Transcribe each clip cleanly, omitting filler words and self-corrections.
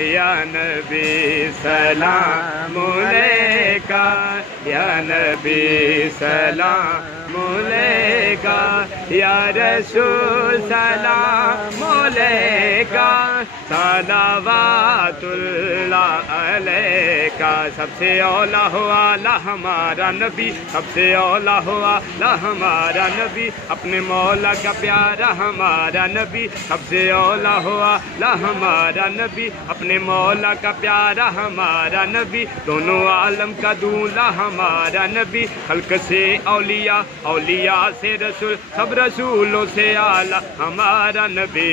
یا نبی سلام علیکہ، یا نبی سلام علیکہ، یا رسول سلام علیکہ، صلوات اللہ علیکہ۔ سب سے اولا ہوا لا ہمارا نبی، سب سے اولا ہوا لا ہمارا نبی، اپنے مولا کا پیارا ہمارا نبی، سب سے اولا ہوا لا ہمارا نبی، اپنے مولا کا پیارا ہمارا نبی، دونوں عالم کا دولا ہمارا نبی، خلق سے اولیاء، اولیاء سے رسول، سب رسولوں سے اعلیٰ ہمارا نبی۔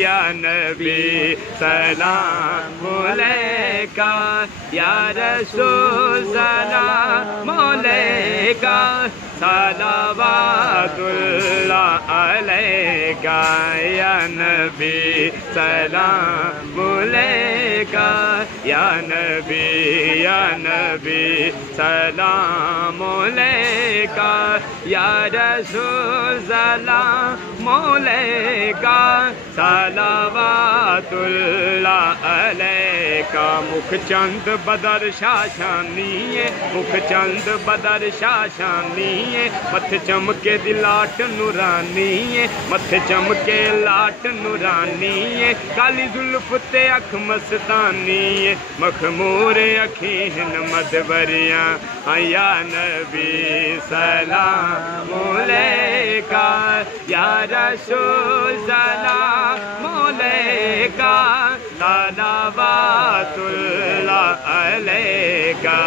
یا نبی سلام علیکہ، یا رسول سلام علیکہ، صلوات اللہ علیکہ، یا نبی سلام علیکہ، یا نبی، یا نبی سلام علیکہ، یا رسول سلام علیکہ، صلوات اللہ علیکہ۔ مکھ چند بدر شاشانی، مکھ چند بدر شاشانی، متھے چمکے دی لاٹ نورانی، متھے چمکے لاٹ نورانی، کالی زلف تے اکھ مستانی، مخمور اکھیں مدبریاں، یا نبی سلام علیکہ، یا رسول سلام علیکہ، صلوات اللہ علیکہ۔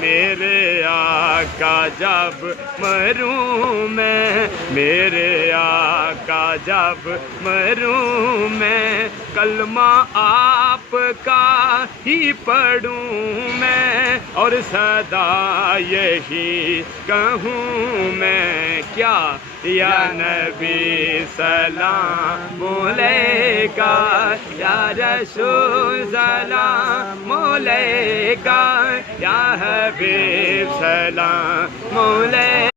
میرے آقا جب مروں میں، میرے آقا جب مروں میں، کلمہ آپ کا ہی پڑھوں میں، اور صدا یہی کہوں میں کیا، یا نبی سلام علیکہ، یا رسول سلام علیکہ، یا حبیب سلام علیکہ۔